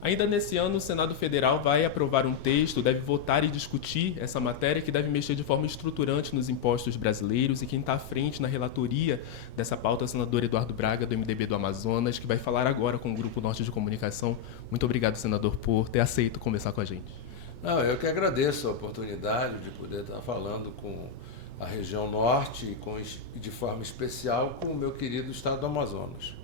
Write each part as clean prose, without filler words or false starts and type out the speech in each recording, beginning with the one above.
Ainda nesse ano, o Senado Federal vai aprovar um texto, deve votar e discutir essa matéria que deve mexer de forma estruturante nos impostos brasileiros, e quem está à frente na relatoria dessa pauta é o senador Eduardo Braga, do MDB do Amazonas, que vai falar agora com o Grupo Norte de Comunicação. Muito obrigado, senador, por ter aceito conversar com a gente. Não, eu que agradeço a oportunidade de poder estar falando com a região norte e de forma especial com o meu querido estado do Amazonas.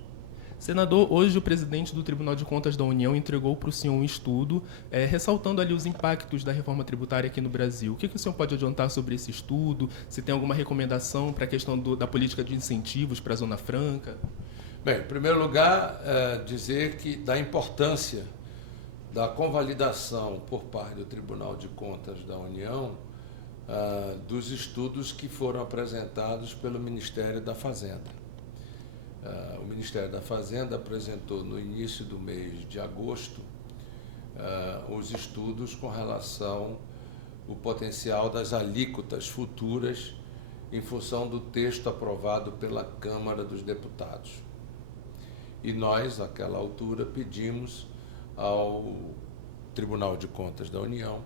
Senador, hoje o presidente do Tribunal de Contas da União entregou para o senhor um estudo, ressaltando ali os impactos da reforma tributária aqui no Brasil. O que o senhor pode adiantar sobre esse estudo? Se tem alguma recomendação para a questão da política de incentivos para a Zona Franca? Bem, em primeiro lugar, dizer que da importância da convalidação por parte do Tribunal de Contas da União dos estudos que foram apresentados pelo Ministério da Fazenda. O Ministério da Fazenda apresentou no início do mês de agosto os estudos com relação ao potencial das alíquotas futuras em função do texto aprovado pela Câmara dos Deputados. E nós, naquela altura, pedimos ao Tribunal de Contas da União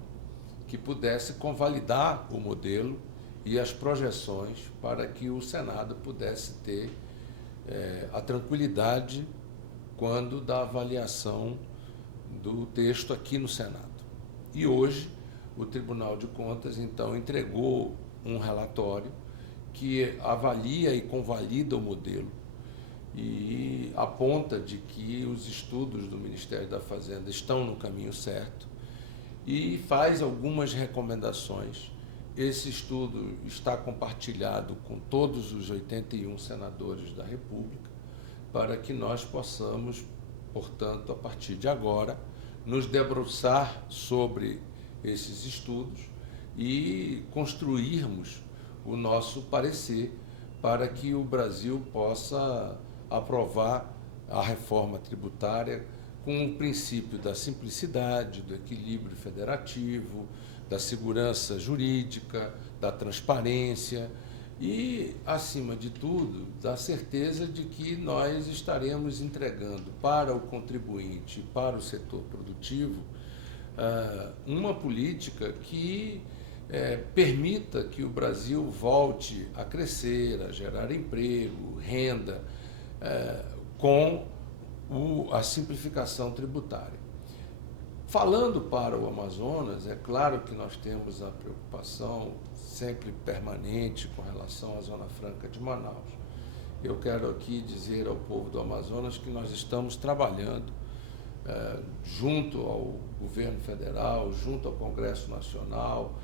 que pudesse convalidar o modelo e as projeções para que o Senado pudesse ter a tranquilidade quando da avaliação do texto aqui no Senado. E hoje o Tribunal de Contas, então, entregou um relatório que avalia e convalida o modelo e aponta de que os estudos do Ministério da Fazenda estão no caminho certo e faz algumas recomendações. Esse estudo está compartilhado com todos os 81 senadores da República para que nós possamos, portanto, a partir de agora, nos debruçar sobre esses estudos e construirmos o nosso parecer para que o Brasil possa aprovar a reforma tributária com o princípio da simplicidade, do equilíbrio federativo, da segurança jurídica, da transparência e, acima de tudo, da certeza de que nós estaremos entregando para o contribuinte e para o setor produtivo uma política que permita que o Brasil volte a crescer, a gerar emprego, renda, com a simplificação tributária. Falando para o Amazonas, é claro que nós temos a preocupação sempre permanente com relação à Zona Franca de Manaus. Eu quero aqui dizer ao povo do Amazonas que nós estamos trabalhando junto ao governo federal, junto ao Congresso Nacional,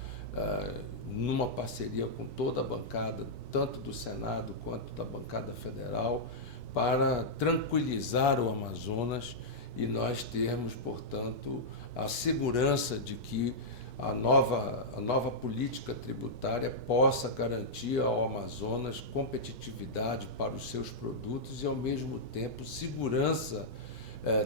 numa parceria com toda a bancada, tanto do Senado quanto da bancada federal, para tranquilizar o Amazonas e nós termos, portanto, a segurança de que a nova política tributária possa garantir ao Amazonas competitividade para os seus produtos e, ao mesmo tempo, segurança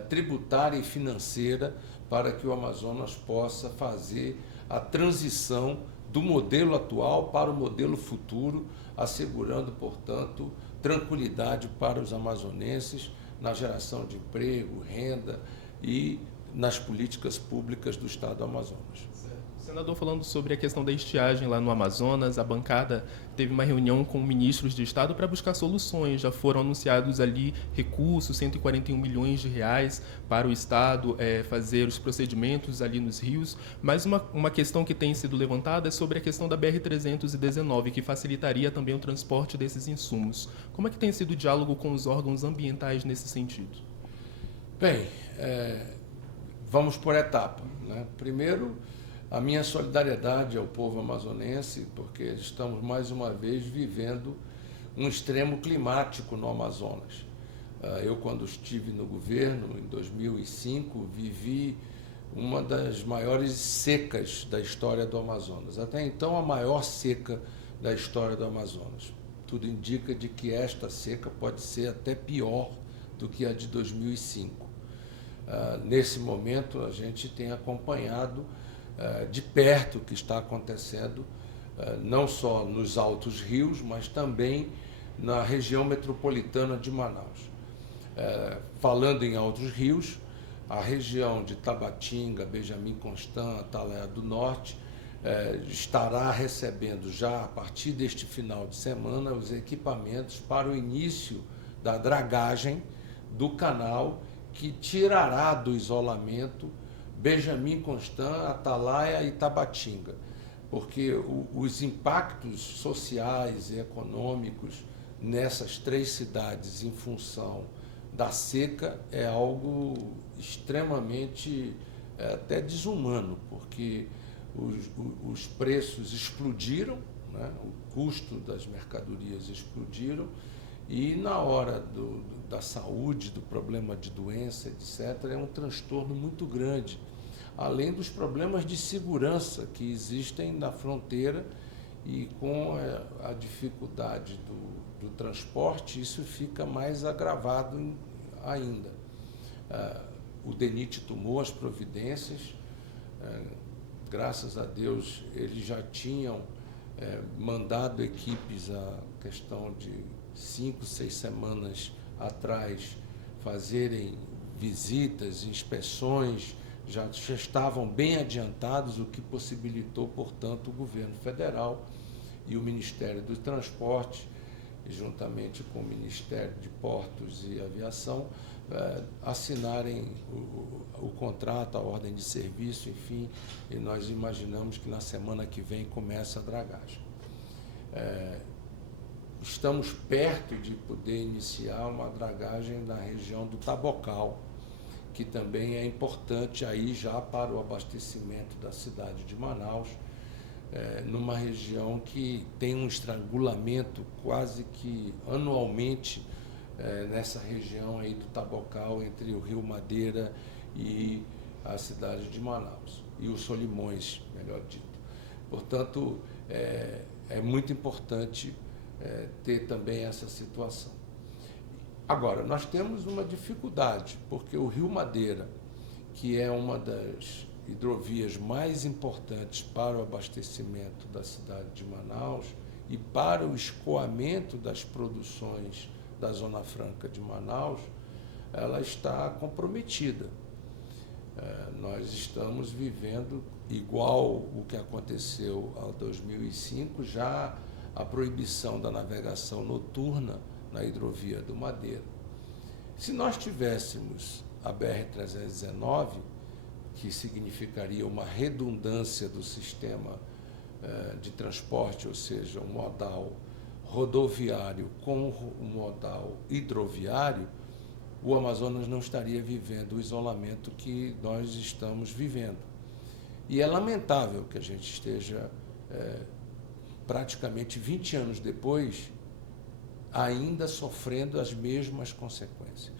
tributária e financeira para que o Amazonas possa fazer a transição do modelo atual para o modelo futuro, assegurando, portanto, tranquilidade para os amazonenses na geração de emprego, renda e nas políticas públicas do Estado do Amazonas. Senador, falando sobre a questão da estiagem lá no Amazonas, a bancada teve uma reunião com ministros de Estado para buscar soluções. Já foram anunciados ali recursos, 141 milhões de reais para o Estado fazer os procedimentos ali nos rios. Mas uma questão que tem sido levantada é sobre a questão da BR-319, que facilitaria também o transporte desses insumos. Como é que tem sido o diálogo com os órgãos ambientais nesse sentido? Bem, vamos por etapa, né? Primeiro, a minha solidariedade ao povo amazonense, porque estamos mais uma vez vivendo um extremo climático no Amazonas. Eu, quando estive no governo, em 2005, vivi uma das maiores secas da história do Amazonas. Até então, a maior seca da história do Amazonas. Tudo indica de que esta seca pode ser até pior do que a de 2005. Nesse momento, a gente tem acompanhado de perto o que está acontecendo, não só nos altos rios, mas também na região metropolitana de Manaus. Falando em altos rios, a região de Tabatinga, Benjamin Constant, Atalaia do Norte, estará recebendo já a partir deste final de semana os equipamentos para o início da dragagem do canal que tirará do isolamento Benjamin Constant, Atalaia e Tabatinga, porque os impactos sociais e econômicos nessas 3 cidades em função da seca é algo extremamente até desumano, porque os preços explodiram, né? O custo das mercadorias explodiram, e na hora da saúde, do problema de doença, etc., é um transtorno muito grande, além dos problemas de segurança que existem na fronteira, e com a dificuldade do transporte, isso fica mais agravado ainda. O DENIT tomou as providências, graças a Deus eles já tinham mandado equipes, a questão de 5, 6 semanas atrás, fazerem visitas, inspeções, já estavam bem adiantados, o que possibilitou, portanto, o governo federal e o Ministério do Transporte, juntamente com o Ministério de Portos e Aviação, assinarem o contrato, a ordem de serviço, enfim, e nós imaginamos que na semana que vem começa a dragagem. Estamos perto de poder iniciar uma dragagem na região do Tabocal, que também é importante aí já para o abastecimento da cidade de Manaus, numa região que tem um estrangulamento quase que anualmente nessa região aí do Tabocal, entre o Rio Madeira e a cidade de Manaus, e os Solimões, melhor dito. Portanto, é muito importante ter também essa situação. Agora, nós temos uma dificuldade, porque o Rio Madeira, que é uma das hidrovias mais importantes para o abastecimento da cidade de Manaus e para o escoamento das produções da Zona Franca de Manaus, ela está comprometida. Nós estamos vivendo igual o que aconteceu em 2005, já a proibição da navegação noturna na hidrovia do Madeira. Se nós tivéssemos a BR-319, que significaria uma redundância do sistema de transporte, ou seja, um modal rodoviário com um modal hidroviário, o Amazonas não estaria vivendo o isolamento que nós estamos vivendo. E é lamentável que a gente esteja praticamente 20 anos depois ainda sofrendo as mesmas consequências.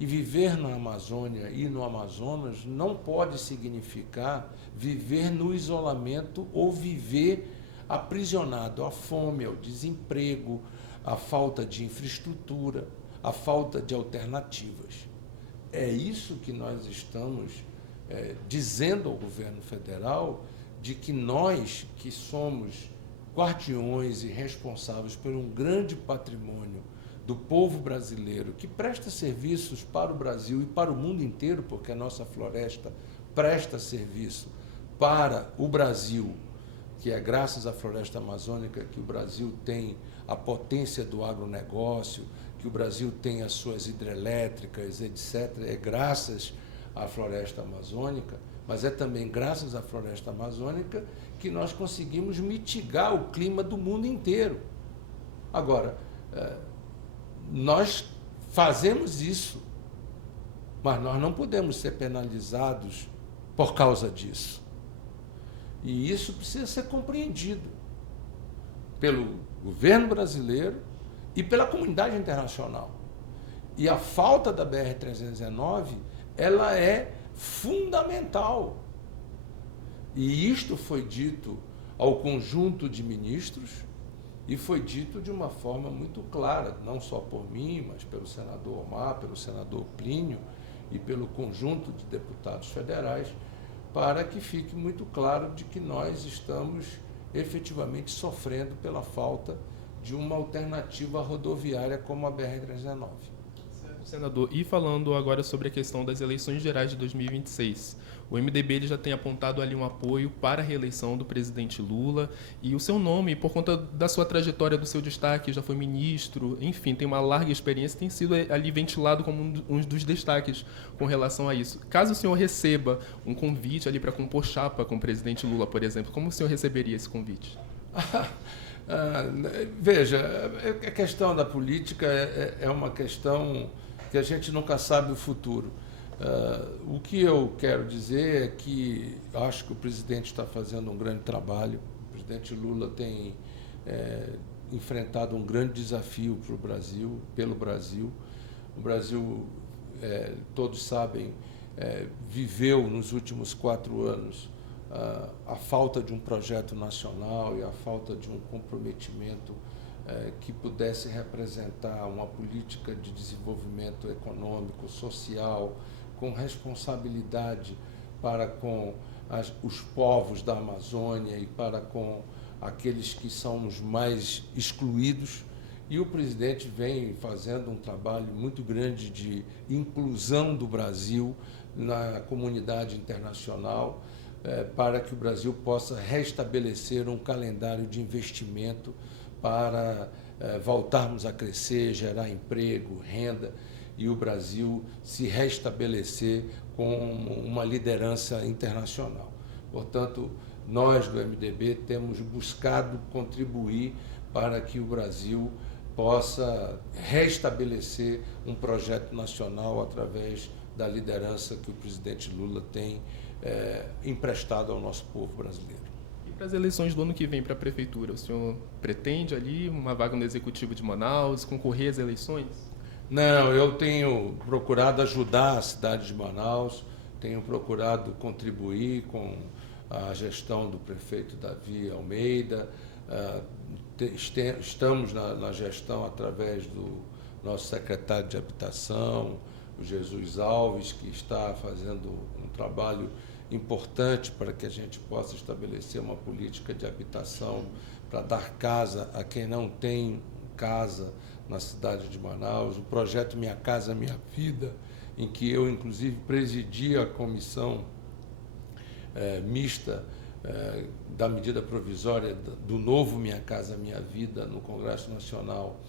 E viver na Amazônia e no Amazonas não pode significar viver no isolamento ou viver aprisionado à fome, ao desemprego, à falta de infraestrutura, à falta de alternativas. É isso que nós estamos dizendo ao governo federal, de que nós, que somos guardiões e responsáveis por um grande patrimônio do povo brasileiro, que presta serviços para o Brasil e para o mundo inteiro, porque a nossa floresta presta serviço para o Brasil, que é graças à floresta amazônica que o Brasil tem a potência do agronegócio, que o Brasil tem as suas hidrelétricas, etc. É graças à floresta amazônica, mas é também graças à floresta amazônica que nós conseguimos mitigar o clima do mundo inteiro. Agora, nós fazemos isso, mas nós não podemos ser penalizados por causa disso. E isso precisa ser compreendido pelo governo brasileiro e pela comunidade internacional. E a falta da BR-319, ela é fundamental. E isto foi dito ao conjunto de ministros e foi dito de uma forma muito clara, não só por mim, mas pelo senador Omar, pelo senador Plínio e pelo conjunto de deputados federais, para que fique muito claro de que nós estamos efetivamente sofrendo pela falta de uma alternativa rodoviária como a BR-319. Senador, e falando agora sobre a questão das eleições gerais de 2026, o MDB ele já tem apontado ali um apoio para a reeleição do presidente Lula e o seu nome, por conta da sua trajetória, do seu destaque, já foi ministro, enfim, tem uma larga experiência, tem sido ali ventilado como um dos destaques com relação a isso. Caso o senhor receba um convite ali para compor chapa com o presidente Lula, por exemplo, como o senhor receberia esse convite? Veja, a questão da política é uma questão que a gente nunca sabe o futuro. O que eu quero dizer é que acho que o presidente está fazendo um grande trabalho. O presidente Lula tem enfrentado um grande desafio para o Brasil, pelo Brasil. O Brasil, todos sabem, viveu nos últimos 4 anos a falta de um projeto nacional e a falta de um comprometimento que pudesse representar uma política de desenvolvimento econômico, social, com responsabilidade para com os povos da Amazônia e para com aqueles que são os mais excluídos. E o presidente vem fazendo um trabalho muito grande de inclusão do Brasil na comunidade internacional, para que o Brasil possa restabelecer um calendário de investimento para voltarmos a crescer, gerar emprego, renda, e o Brasil se restabelecer com uma liderança internacional. Portanto, nós do MDB temos buscado contribuir para que o Brasil possa restabelecer um projeto nacional através da liderança que o presidente Lula tem emprestado ao nosso povo brasileiro. E para as eleições do ano que vem para a prefeitura, o senhor pretende ali uma vaga no Executivo de Manaus, concorrer às eleições? Não, eu tenho procurado ajudar a cidade de Manaus, tenho procurado contribuir com a gestão do prefeito Davi Almeida, estamos na gestão através do nosso secretário de Habitação, o Jesus Alves, que está fazendo um trabalho importante para que a gente possa estabelecer uma política de habitação para dar casa a quem não tem casa na cidade de Manaus. O projeto Minha Casa Minha Vida, em que eu, inclusive, presidi a comissão mista da medida provisória do novo Minha Casa Minha Vida no Congresso Nacional,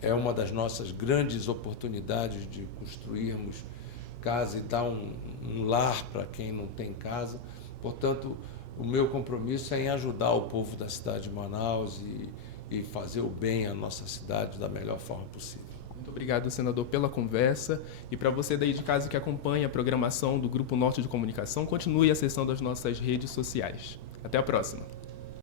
é uma das nossas grandes oportunidades de construirmos casa e dar um lar para quem não tem casa. Portanto, o meu compromisso é em ajudar o povo da cidade de Manaus e fazer o bem à nossa cidade da melhor forma possível. Muito obrigado, senador, pela conversa. E para você daí de casa que acompanha a programação do Grupo Norte de Comunicação, continue acessando as nossas redes sociais. Até a próxima.